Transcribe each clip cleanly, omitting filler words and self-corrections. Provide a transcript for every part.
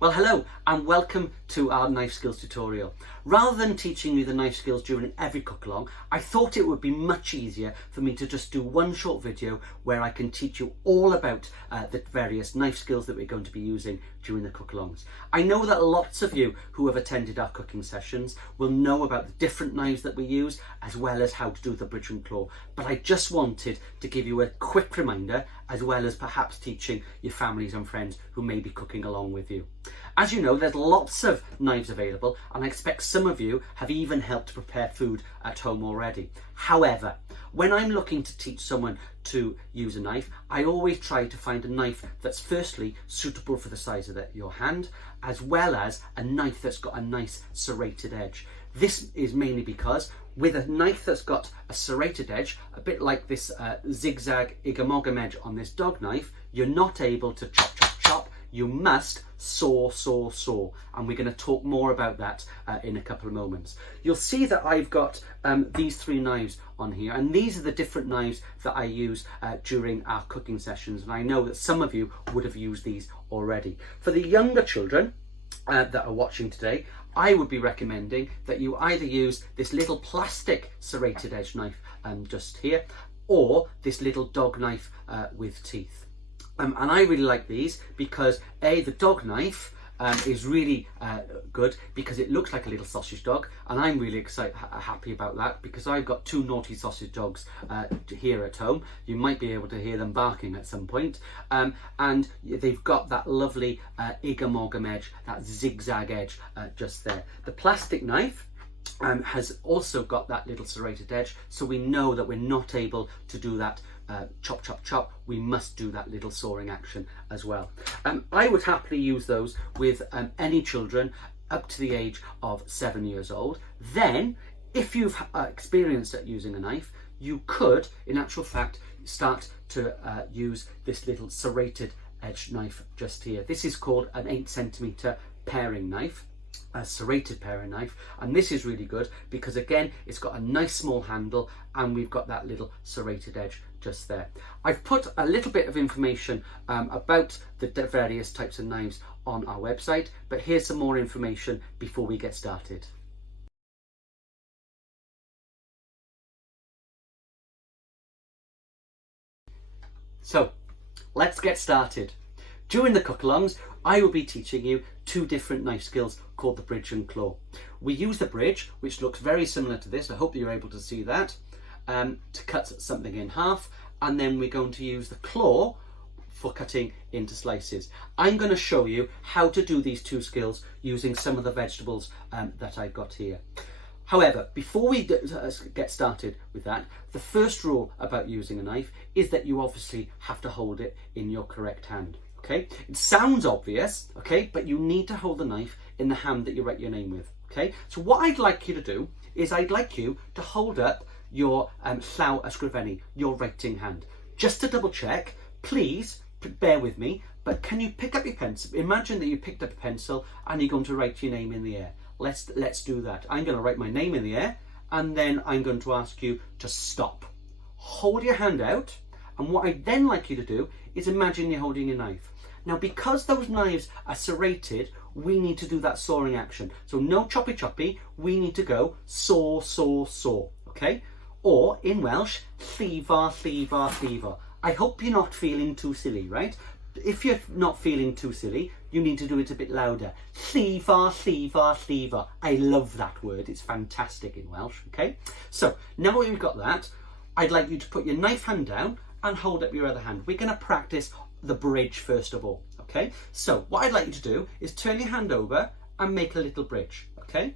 Well, hello and welcome to our knife skills tutorial. Rather than teaching you the knife skills during every cook along, I thought it would be much easier for me to just do one short video where I can teach you all about the various knife skills that we're going to be using during the cook alongs. I know that lots of you who have attended our cooking sessions will know about the different knives that we use, as well as how to do the bridge and claw, but I just wanted to give you a quick reminder, as well as perhaps teaching your families and friends who may be cooking along with you. As you know, there's lots of knives available, and I expect some of you have even helped prepare food at home already. However, when I'm looking to teach someone to use a knife, I always try to find a knife that's firstly suitable for the size of your hand, as well as a knife that's got a nice serrated edge. This is mainly because with a knife that's got a serrated edge, a bit like this zigzag igomogam edge on this dog knife, you're not able to chop, chop, chop. You must saw, saw, saw, and we're going to talk more about that in a couple of moments. You'll see that I've got these three knives on here, and these are the different knives that I use during our cooking sessions, and I know that some of you would have used these already. For the younger children that are watching today, I would be recommending that you either use this little plastic serrated edge knife just here, or this little dog knife with teeth. And I really like these because the dog knife is really good because it looks like a little sausage dog, and I'm really happy about that because I've got two naughty sausage dogs here at home. You might be able to hear them barking at some point, and they've got that lovely igomogam edge, that zigzag edge just there. The plastic knife has also got that little serrated edge, so we know that we're not able to do that chop, chop, chop. We must do that little sawing action as well. I would happily use those with any children up to the age of 7 years old. Then, if you've experienced at using a knife, you could, in actual fact, start to use this little serrated edge knife just here. This is called an 8cm paring knife, a serrated paring knife, and this is really good because again it's got a nice small handle and we've got that little serrated edge just there. I've put a little bit of information about the various types of knives on our website, but here's some more information before we get started. So let's get started. During the cook-alongs, I will be teaching you two different knife skills called the bridge and claw. We use the bridge, which looks very similar to this, I hope you're able to see that, to cut something in half, and then we're going to use the claw for cutting into slices. I'm going to show you how to do these two skills using some of the vegetables that I've got here. However, before we get started with that, the first rule about using a knife is that you obviously have to hold it in your correct hand. Okay, it sounds obvious, okay, but you need to hold the knife in the hand that you write your name with. Okay, so what I'd like you to do is I'd like you to hold up your llaw ysgrifennu, your writing hand. Just to double check, please bear with me, but can you pick up your pencil? Imagine that you picked up a pencil and you're going to write your name in the air. Let's do that. I'm going to write my name in the air, and then I'm going to ask you to stop. Hold your hand out, and what I'd then like you to do is imagine you're holding a knife. Now, because those knives are serrated, we need to do that sawing action. So no choppy choppy, we need to go saw, saw, saw, okay? Or in Welsh, llivar, llivar, llivar. I hope you're not feeling too silly, right? If you're not feeling too silly, you need to do it a bit louder. Llivar, llivar, llivar. I love that word, it's fantastic in Welsh, okay? So now that we've got that, I'd like you to put your knife hand down and hold up your other hand. We're going to practice the bridge first of all, okay? So what I'd like you to do is turn your hand over and make a little bridge, okay?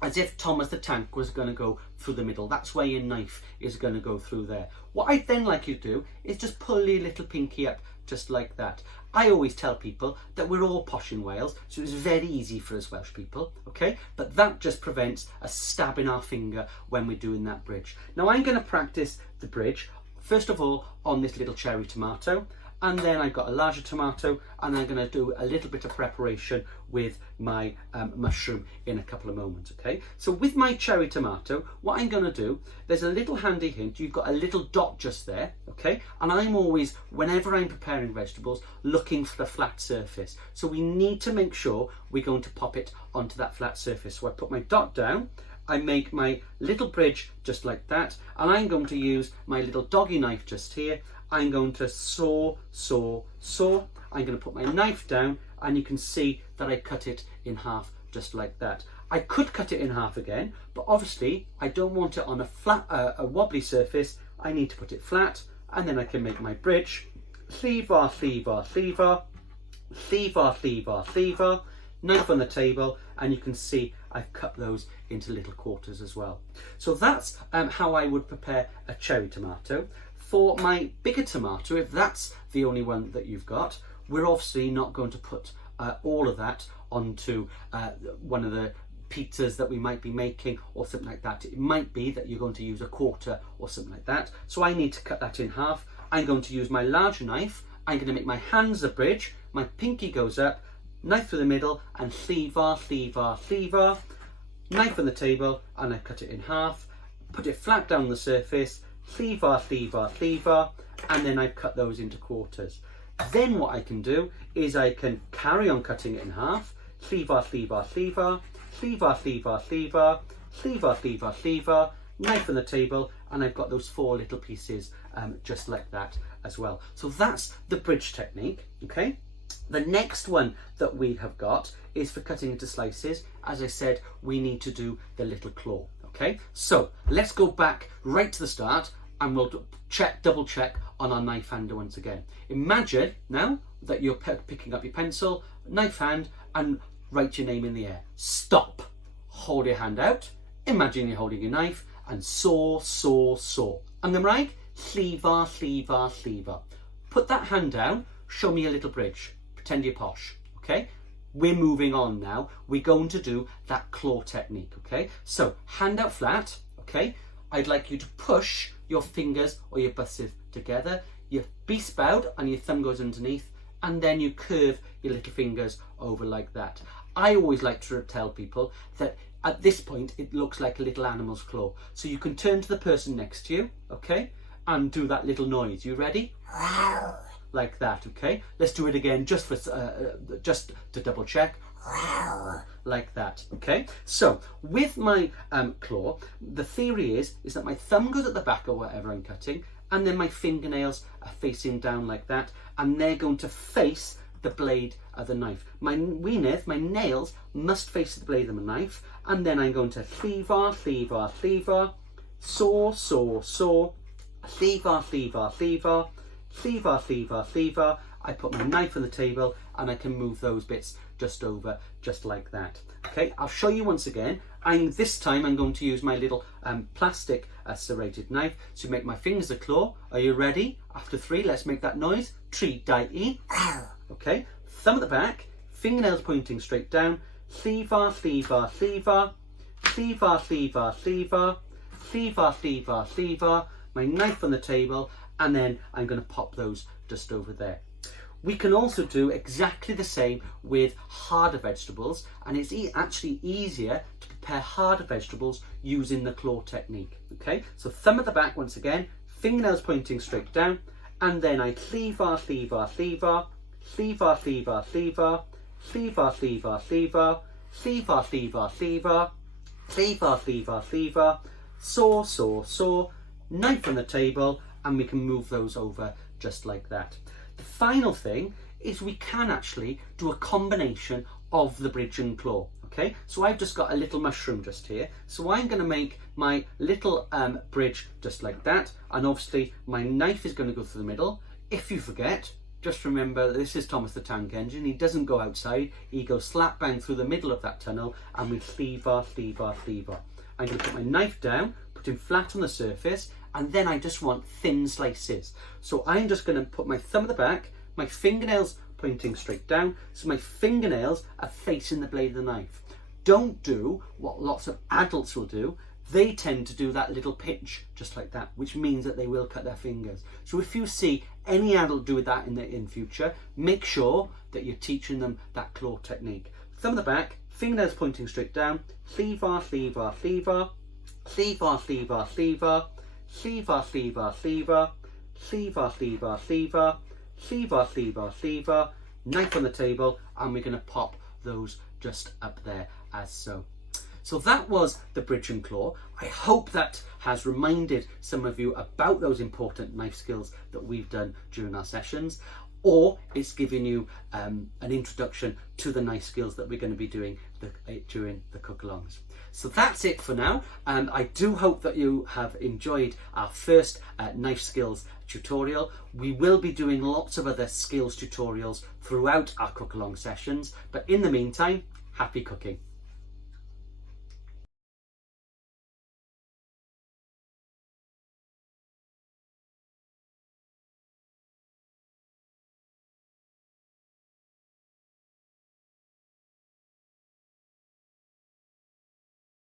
As if Thomas the Tank was going to go through the middle. That's where your knife is going to go through there. What I'd then like you to do is just pull your little pinky up just like that. I always tell people that we're all posh in Wales, so it's very easy for us Welsh people, okay? But that just prevents us stabbing our finger when we're doing that bridge. Now I'm going to practice the bridge, first of all, on this little cherry tomato, and then I've got a larger tomato, and I'm going to do a little bit of preparation with my mushroom in a couple of moments. Okay, so with my cherry tomato, what I'm going to do, there's a little handy hint. You've got a little dot just there, okay, and I'm always, whenever I'm preparing vegetables, looking for a flat surface, so we need to make sure we're going to pop it onto that flat surface. So I put my dot down, I make my little bridge just like that, and I'm going to use my little doggy knife just here. I'm going to saw. I'm going to put my knife down, and you can see that I cut it in half just like that. I could cut it in half again, but obviously I don't want it on a flat, a wobbly surface. I need to put it flat, and then I can make my bridge. Cleaver, knife on the table, and you can see I've cut those into little quarters as well. So that's how I would prepare a cherry tomato. For my bigger tomato, if that's the only one that you've got, we're obviously not going to put all of that onto one of the pizzas that we might be making or something like that. It might be that you're going to use a quarter or something like that. So I need to cut that in half. I'm going to use my larger knife. I'm going to make my hands the bridge. My pinky goes up, knife through the middle, and cleaver, knife on the table, and I cut it in half, put it flat down the surface, cleaver, and then I cut those into quarters. Then what I can do is I can carry on cutting it in half, cleaver, knife on the table, and I've got those 4 little pieces just like that as well. So that's the bridge technique, okay? The next one that we have got is for cutting into slices. As I said, we need to do the little claw, okay? So let's go back right to the start, and we'll double check on our knife hand once again. Imagine now that you're picking up your pencil, knife hand, and write your name in the air. Stop. Hold your hand out. Imagine you're holding your knife, and saw. And then right, cleaver. Put that hand down. Show me a little bridge. Pretend you're posh, okay? We're moving on now. We're going to do that claw technique, okay? So hand out flat, okay? I'd like you to push your fingers or your buses together. Your beast bowed and your thumb goes underneath, and then you curve your little fingers over like that. I always like to tell people that at this point it looks like a little animal's claw. So you can turn to the person next to you, okay? And do that little noise. You ready? Like that, okay? Let's do it again just for just to double check. Like that, okay? So with my claw, the theory is that my thumb goes at the back of whatever I'm cutting, and then my fingernails are facing down like that, and they're going to face the blade of the knife. My nails must face the blade of the knife, and then I'm going to cleaver, saw, cleaver. I put my knife on the table, and I can move those bits just over, just like that. Okay, I'll show you once again. This time I'm going to use my little plastic serrated knife to make my fingers a claw. Are you ready? After 3, let's make that noise. 3, 2, 1. Okay, thumb at the back, fingernails pointing straight down. Cleaver. My knife on the table, and then I'm going to pop those just over there. We can also do exactly the same with harder vegetables, and it's actually easier to prepare harder vegetables using the claw technique. Okay, so thumb at the back once again, fingernails pointing straight down, and then I cleaver, saw, knife on the table, and we can move those over just like that. The final thing is we can actually do a combination of the bridge and claw, okay? So I've just got a little mushroom just here, so I'm going to make my little bridge just like that, and obviously my knife is going to go through the middle. If you forget, just remember that this is Thomas the Tank Engine. He doesn't go outside, he goes slap bang through the middle of that tunnel, and we cleaver. I'm going to put my knife down, put him flat on the surface, and then I just want thin slices. So I'm just going to put my thumb at the back, my fingernails pointing straight down, so my fingernails are facing the blade of the knife. Don't do what lots of adults will do, they tend to do that little pinch just like that, which means that they will cut their fingers. So if you see any adult do that in future, make sure that you're teaching them that claw technique. Thumb at the back, fingernails pointing straight down, cleaver, cleaver, cleaver, cleaver, cleaver, cleaver, cleaver, cleaver, cleaver, cleaver, cleaver, cleaver, cleaver, cleaver, cleaver, knife on the table, and we're going to pop those just up there as so. So that was the bridge and claw. I hope that has reminded some of you about those important knife skills that we've done during our sessions, or it's giving you an introduction to the knife skills that we're going to be doing during the cook-alongs. So that's it for now, and I do hope that you have enjoyed our first knife skills tutorial. We will be doing lots of other skills tutorials throughout our cook-along sessions, but in the meantime, happy cooking.